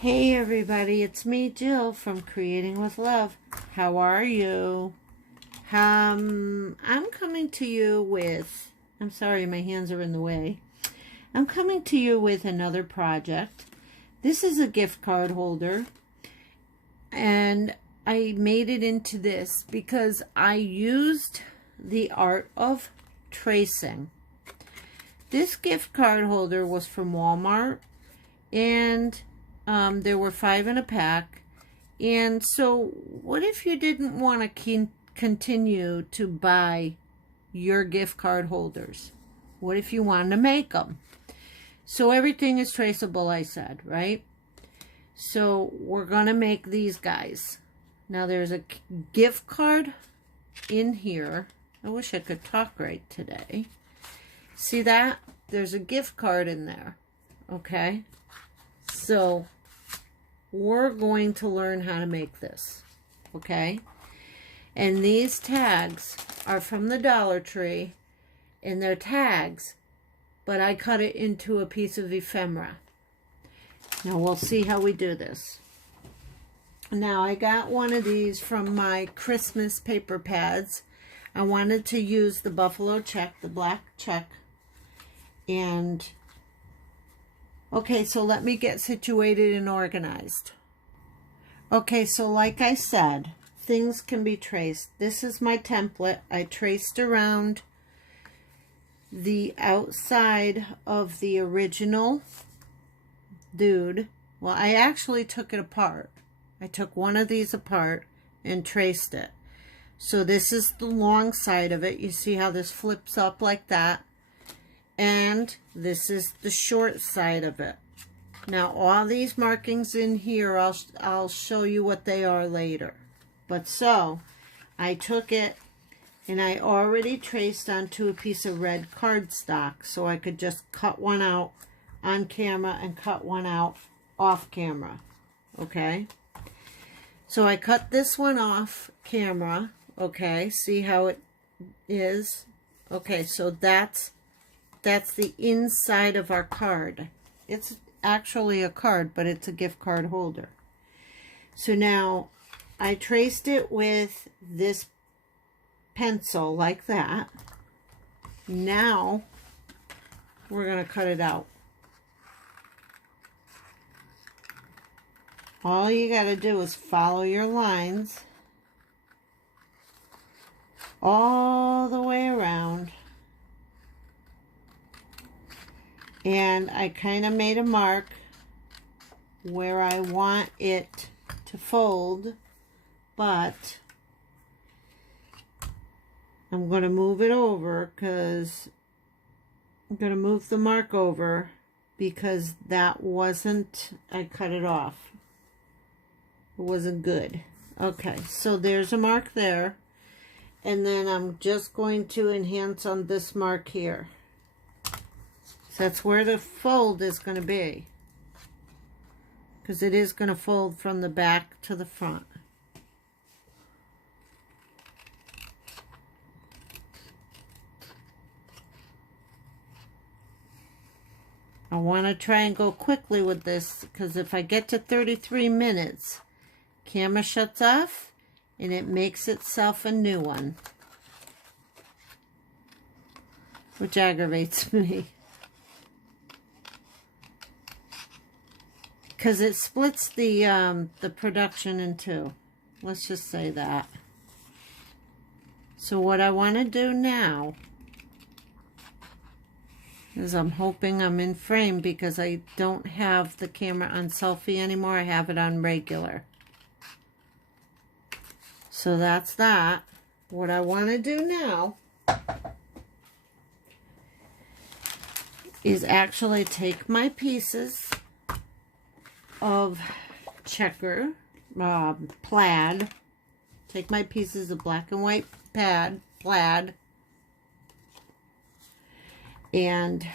Hey everybody, it's me, Jill, from Creating with Love. How are you? I'm coming to you with, I'm sorry, my hands are in the way. I'm coming to you with another project. This is a gift card holder, and I made it into this because I used the art of tracing. This gift card holder was from Walmart, and there were 5 in a pack. And so what if you didn't want to continue to buy your gift card holders? What if you wanted to make them? So everything is traceable, I said, right? So we're going to make these guys. Now there's a gift card in here. I wish I could talk right today. See that? There's a gift card in there. Okay? So we're going to learn how to make this, okay? And these tags are from the Dollar Tree, and they're tags, but I cut it into a piece of ephemera. Now we'll see how we do this. Now I got one of these from my Christmas paper pads. I wanted to use the buffalo check, the black check, and okay, so let me get situated and organized. Okay, so like I said, things can be traced. This is my template. I traced around the outside of the original dude. Well, I actually took it apart. I took one of these apart and traced it. So this is the long side of it. You see how this flips up like that? And this is the short side of it. Now all these markings in here, I'll show you what they are later. But so, I took it and I already traced onto a piece of red cardstock, so I could just cut one out on camera and cut one out off camera. Okay? So I cut this one off camera. Okay, see how it is? Okay, so that's the inside of our card. It's actually a card, but it's a gift card holder. So now I traced it with this pencil like that. Now we're going to cut it out. All you got to do is follow your lines all the way around. And I kind of made a mark where I want it to fold, but I'm going to move it over because I'm going to move the mark over because that wasn't, I cut it off. It wasn't good. Okay, so there's a mark there. And then I'm just going to enhance on this mark here. That's where the fold is going to be, because it is going to fold from the back to the front. I want to try and go quickly with this, because if I get to 33 minutes, camera shuts off and it makes itself a new one, which aggravates me. Because it splits the production in two. Let's just say that. So what I want to do now is I'm hoping I'm in frame because I don't have the camera on selfie anymore. I have it on regular. So that's that. What I want to do now is actually take my pieces of checker plaid, take my pieces of black and white plaid, and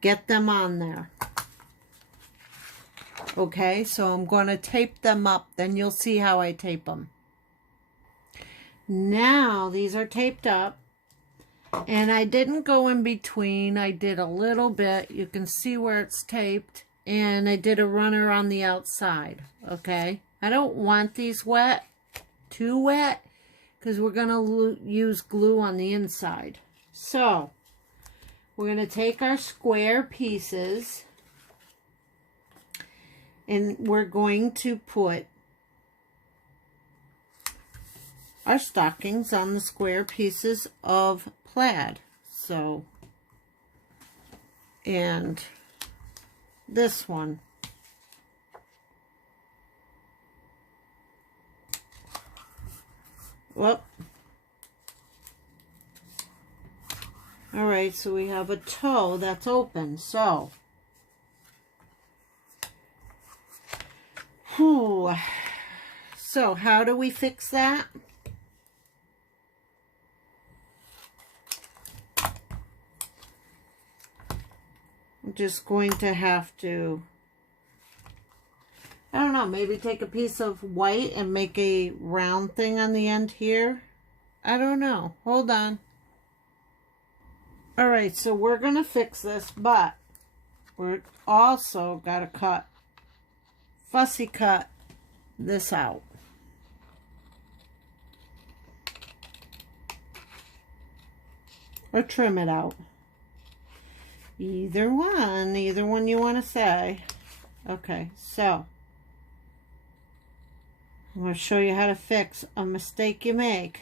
get them on there. Okay, so I'm going to tape them up, then you'll see how I tape them. Now these are taped up, and I didn't go in between. I did a little bit. You can see where it's taped. and I did a runner on the outside, okay? I don't want these wet, too wet, because we're going to use glue on the inside. So, we're going to take our square pieces, and we're going to put our stockings on the square pieces of plaid. So, and this one. Whoop. All right, so we have a toe that's open. So, so how do we fix that? I'm just going to have to, I don't know, maybe take a piece of white and make a round thing on the end here. I don't know. Hold on. All right, so we're going to fix this, but we're also got to fussy cut this out. Or trim it out. Either one you want to say. Okay, so I'm going to show you how to fix a mistake you make.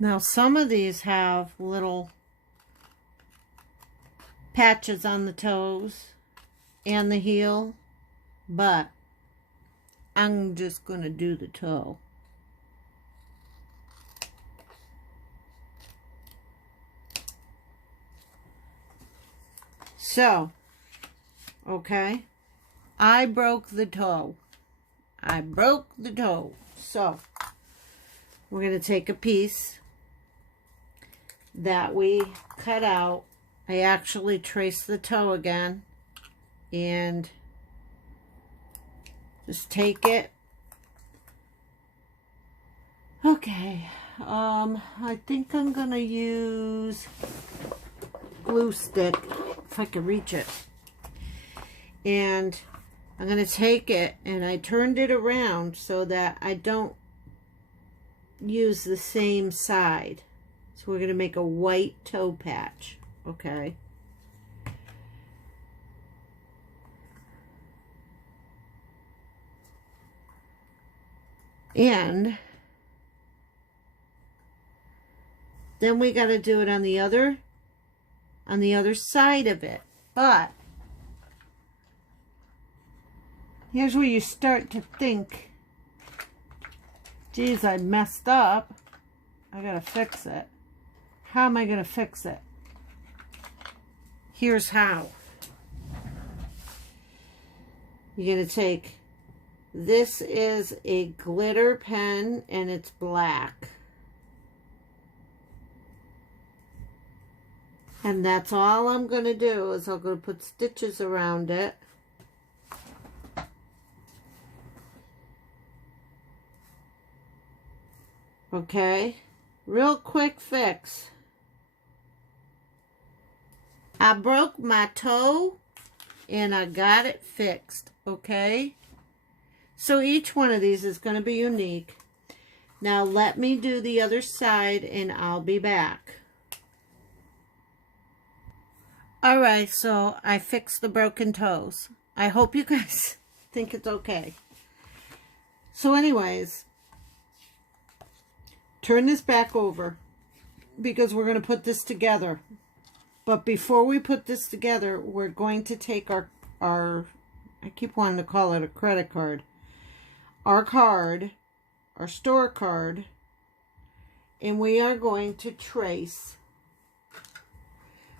Now some of these have little patches on the toes and the heel, but I'm just going to do the toe. So, okay, I broke the toe. So, we're going to take a piece that we cut out. I actually traced the toe again and just take it. Okay, I think I'm gonna use glue stick if I can reach it, and I'm gonna take it, and I turned it around so that I don't use the same side. So we're gonna make a white toe patch. Okay. And then we got to do it on the other side of it. But here's where you start to think, geez, I messed up. I got to fix it. How am I going to fix it? Here's how. You're going to take, this is a glitter pen and it's black. And that's all I'm going to do is I'm going to put stitches around it. Okay, real quick fix. I broke my toe and I got it fixed, okay? So each one of these is going to be unique. Now let me do the other side and I'll be back. Alright, so I fixed the broken toes. I hope you guys think it's okay. So anyways, turn this back over because we're going to put this together. But before we put this together, we're going to take our I keep wanting to call it a credit card. Our card, our store card, and we are going to trace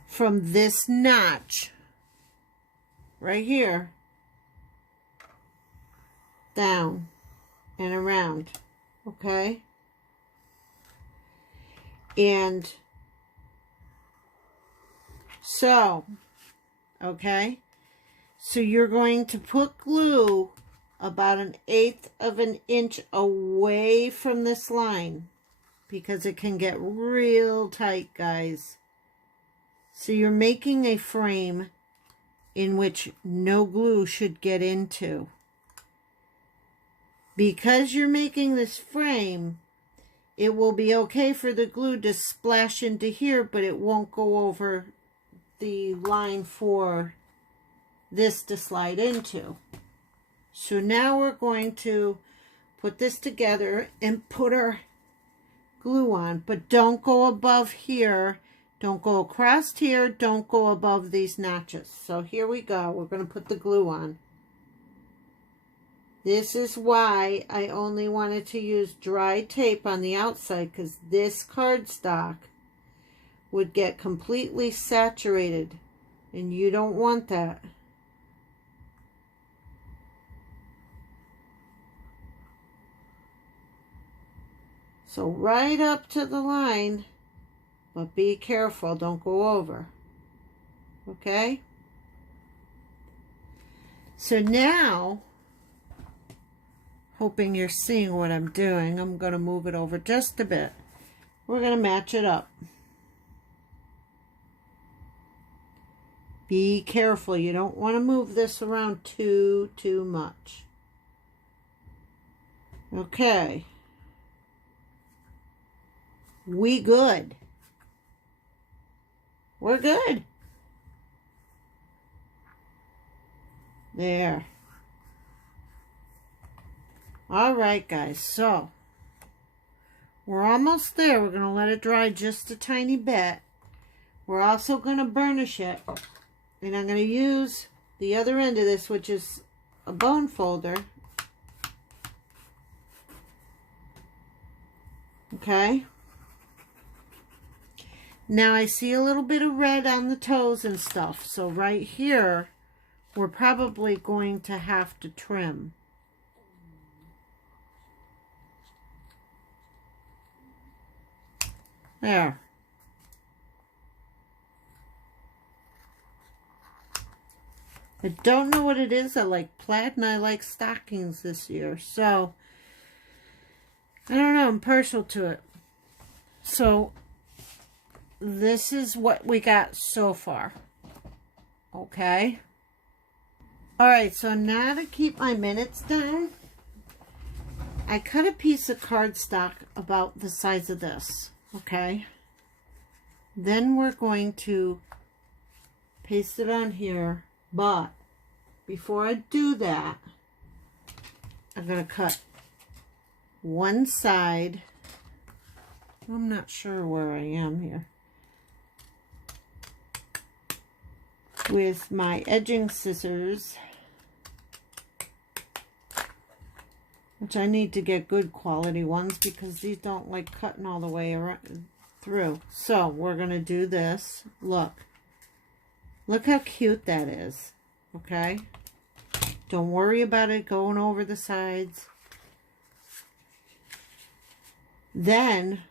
from this notch right here down and around, okay? And so, okay, so you're going to put glue about 1/8 of an inch away from this line because it can get real tight, guys. So you're making a frame in which no glue should get into. Because you're making this frame, it will be okay for the glue to splash into here, but it won't go over the line for this to slide into. So now we're going to put this together and put our glue on, but don't go above here. Don't go across here. Don't go above these notches. So here we go. We're going to put the glue on. This is why I only wanted to use dry tape on the outside, because this cardstock would get completely saturated, and you don't want that. So right up to the line, but be careful, don't go over. Okay? So now, hoping you're seeing what I'm doing, I'm going to move it over just a bit. We're going to match it up. Be careful, you don't want to move this around too much. Okay. We good. We're good. There. All right, guys. So, we're almost there. We're going to let it dry just a tiny bit. We're also going to burnish it. And I'm going to use the other end of this, which is a bone folder. Okay. Now I see a little bit of red on the toes and stuff. So right here, we're probably going to have to trim. There. I don't know what it is. I like plaid and I like stockings this year. So, I don't know. I'm partial to it. So, this is what we got so far. Okay. Alright, so now to keep my minutes down, I cut a piece of cardstock about the size of this. Okay. Then we're going to paste it on here. But before I do that, I'm going to cut one side. I'm not sure where I am here. With my edging scissors, which I need to get good quality ones because these don't like cutting all the way around through. So we're going to do this. Look how cute that is. Okay, don't worry about it going over the sides. Then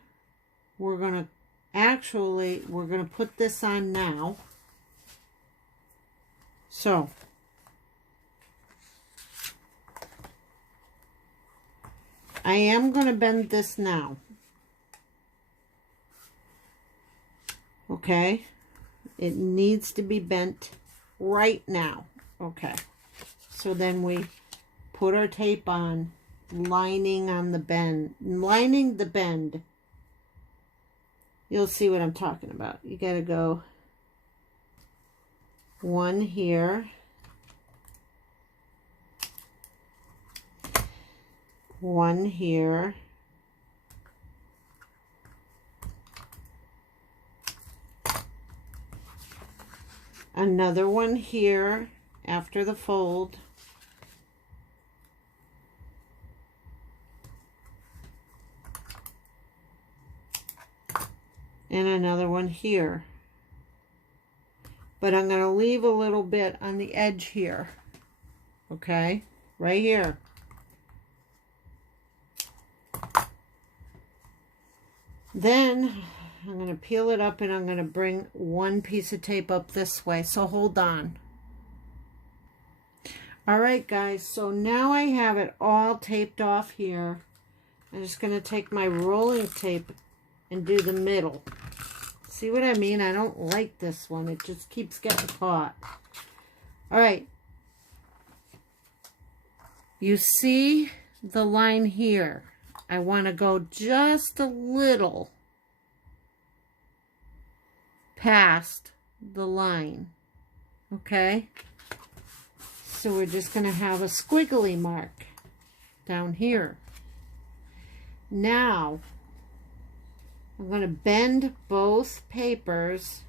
we're going to put this on now. So, I am going to bend this now. Okay, it needs to be bent right now. Okay, so then we put our tape on, lining the bend. You'll see what I'm talking about. You got to go one here, one here, another one here after the fold, and another one here. But I'm going to leave a little bit on the edge here. Okay? Right here. Then I'm going to peel it up and I'm going to bring one piece of tape up this way. So hold on. All right, guys, so now I have it all taped off here. I'm just going to take my rolling tape and do the middle. See what I mean? I don't like this one. It just keeps getting caught. All right. You see the line here? I want to go just a little past the line. Okay? So we're just going to have a squiggly mark down here. Now, I'm going to bend both papers.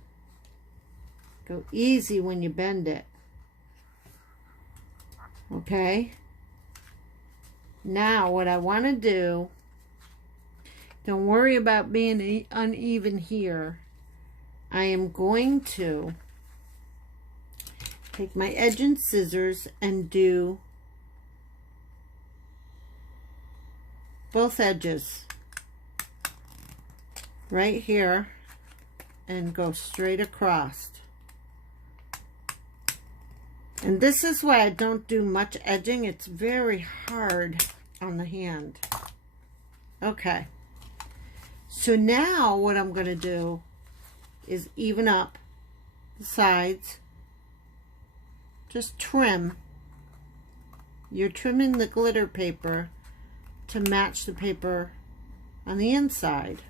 Go easy when you bend it. Okay? Now, what I want to do, don't worry about being uneven here. I am going to take my edge and scissors and do both edges right here and go straight across. And this is why I don't do much edging. It's very hard on the hand. Okay. So now what I'm going to do is even up the sides. Just trim. You're trimming the glitter paper to match the paper on the inside.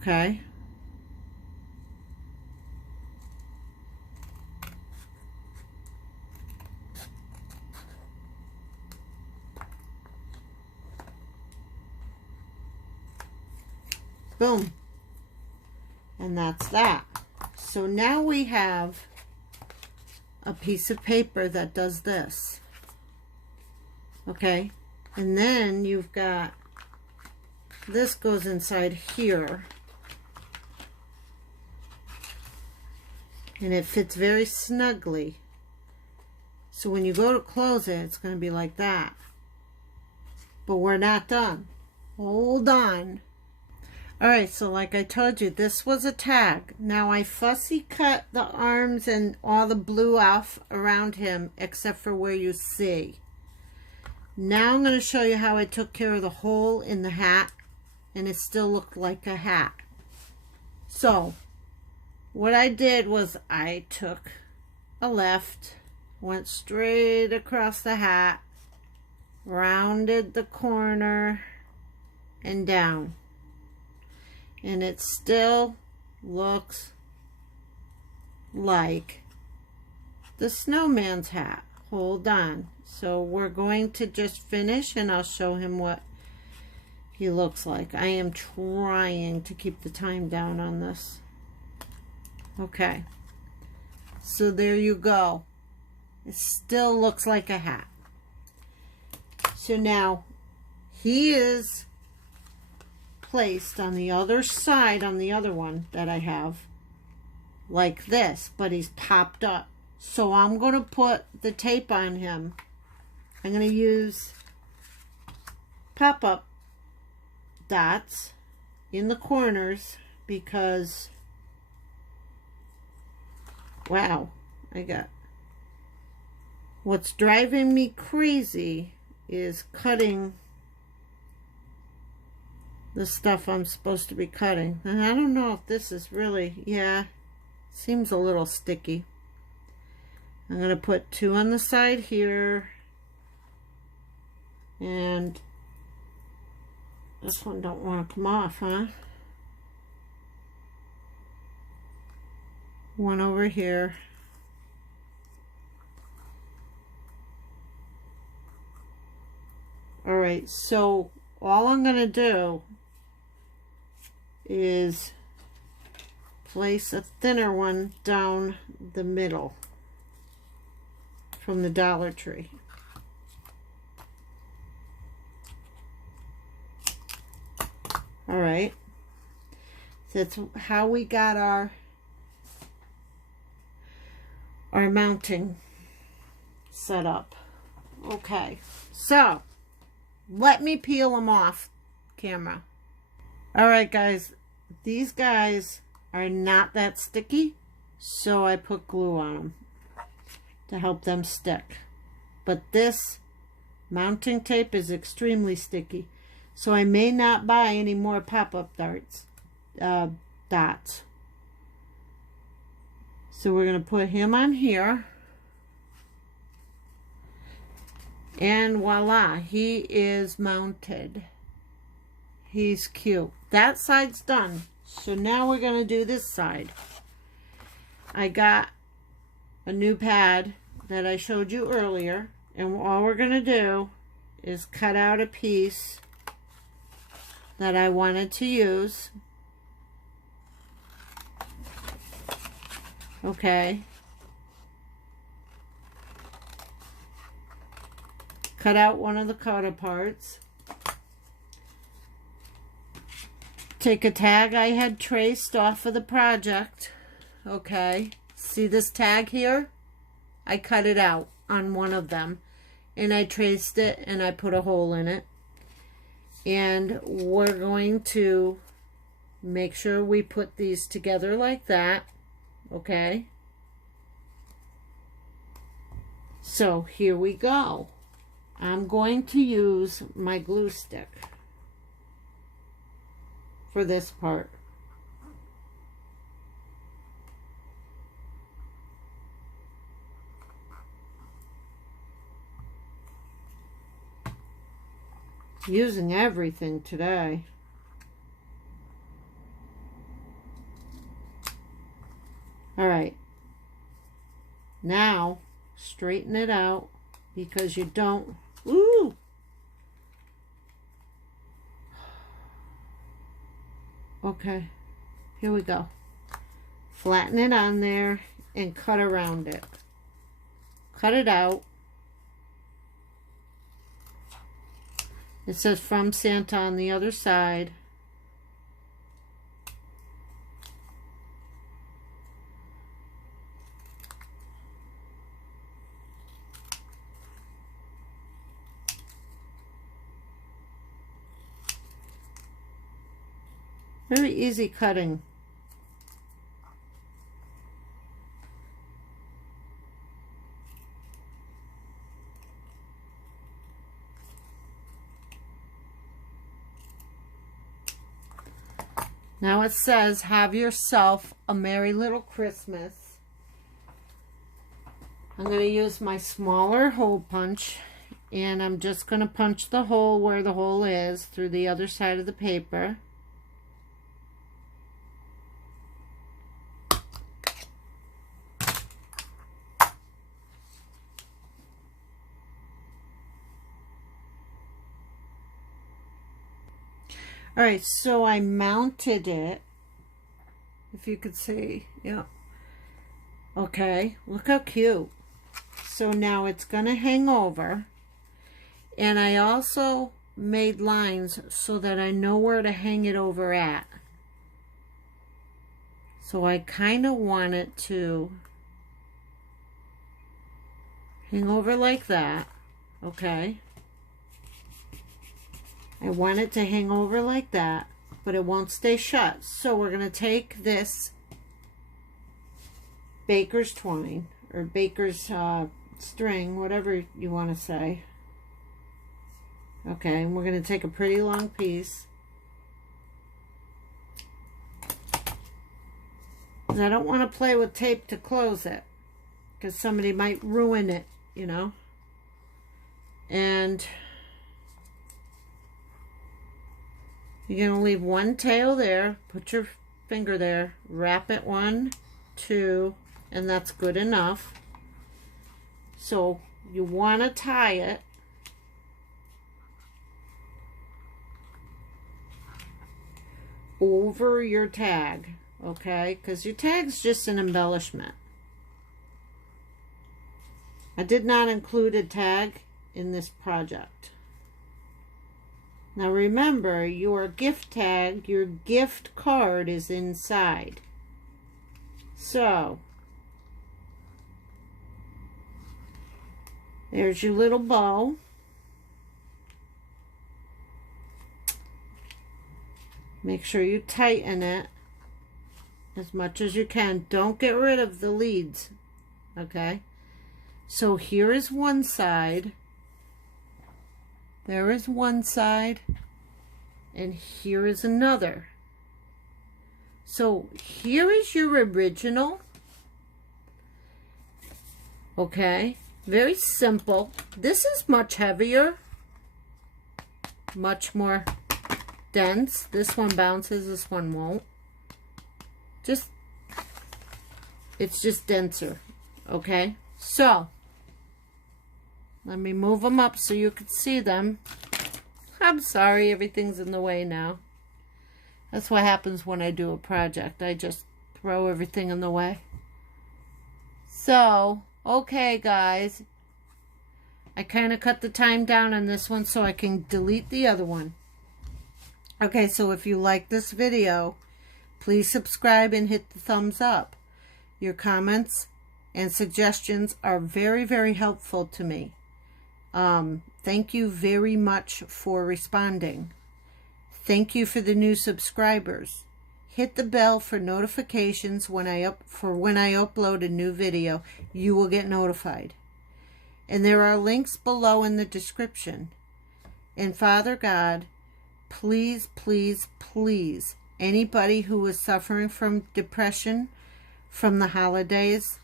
Okay. Boom. And that's that. So now we have a piece of paper that does this. Okay. And then you've got, this goes inside here. And it fits very snugly. So when you go to close it, it's going to be like that. But we're not done. Hold on. Alright, so like I told you, this was a tag. Now I fussy cut the arms and all the blue off around him, except for where you see. Now I'm going to show you how I took care of the hole in the hat, and it still looked like a hat. So, what I did was I took a left, went straight across the hat, rounded the corner, and down. And it still looks like the snowman's hat. Hold on. So we're going to just finish and I'll show him what he looks like. I am trying to keep the time down on this. Okay. So there you go. It still looks like a hat. So now he is placed on the other side, on the other one that I have, like this, but he's popped up. So I'm going to put the tape on him. I'm going to use pop-up dots in the corners because, wow, what's driving me crazy is cutting the stuff I'm supposed to be cutting. And I don't know if this is really, yeah, seems a little sticky. I'm going to put 2 on the side here. And this one don't want to come off, huh? 1 over here. All right, so all I'm going to do is place a thinner one down the middle from the Dollar Tree. All right, that's how we got our mounting set up. Okay, so let me peel them off camera. All right, guys, these guys are not that sticky, so I put glue on them. to help them stick. But this mounting tape is extremely sticky, so I may not buy any more pop-up dots. So we're going to put him on here. And voila, he is mounted. He's cute. That side's done. So now we're going to do this side. I got a new pad that I showed you earlier. And all we're going to do is cut out a piece that I wanted to use. Okay. Cut out one of the cutter parts. Take a tag I had traced off of the project. Okay. See this tag here? I cut it out on one of them. And I traced it and I put a hole in it. And we're going to make sure we put these together like that. Okay. So here we go. I'm going to use my glue stick for this part. Using everything today. All right. Now, straighten it out because you don't... Ooh! Okay. Here we go. Flatten it on there and cut around it. Cut it out. It says from Santa on the other side. Very easy cutting. Now it says, have yourself a merry little Christmas. I'm going to use my smaller hole punch, and I'm just going to punch the hole where the hole is through the other side of the paper. All right, so I mounted it, if you could see, yeah. Okay, look how cute. So now it's going to hang over, and I also made lines so that I know where to hang it over at. So I kind of want it to hang over like that, okay. I want it to hang over like that, but it won't stay shut. So we're going to take this baker's twine, or baker's string, whatever you want to say. Okay, and we're going to take a pretty long piece. And I don't want to play with tape to close it, because somebody might ruin it, you know. And you're going to leave one tail there, put your finger there, wrap it 1, 2, and that's good enough. So you want to tie it over your tag, okay? Because your tag's just an embellishment. I did not include a tag in this project. Now remember, your gift tag, your gift card is inside. So, there's your little bow. Make sure you tighten it as much as you can. Don't get rid of the leads, okay? So here is one side. There is one side. And here is another. So here is your original. Okay. Very simple. This is much heavier. Much more dense. This one bounces. This one won't. It's just denser. Okay. So let me move them up so you can see them. I'm sorry, everything's in the way now. That's what happens when I do a project. I just throw everything in the way. So, okay, guys. I kind of cut the time down on this one so I can delete the other one. Okay, so if you like this video, please subscribe and hit the thumbs up. Your comments and suggestions are very, very helpful to me. Thank you very much for responding. Thank you for the new subscribers. Hit the bell for notifications when I upload a new video. You will get notified. And there are links below in the description. And Father God, please, please, please, anybody who is suffering from depression from the holidays,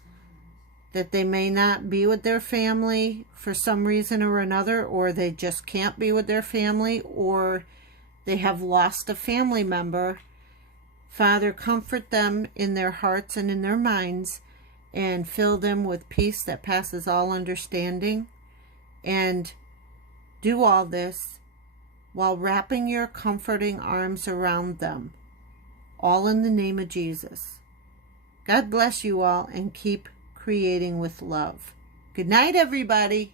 that they may not be with their family for some reason or another, or they just can't be with their family, or they have lost a family member. Father, comfort them in their hearts and in their minds, and fill them with peace that passes all understanding. And do all this while wrapping your comforting arms around them, all in the name of Jesus. God bless you all, and keep creating with love. Good night, everybody.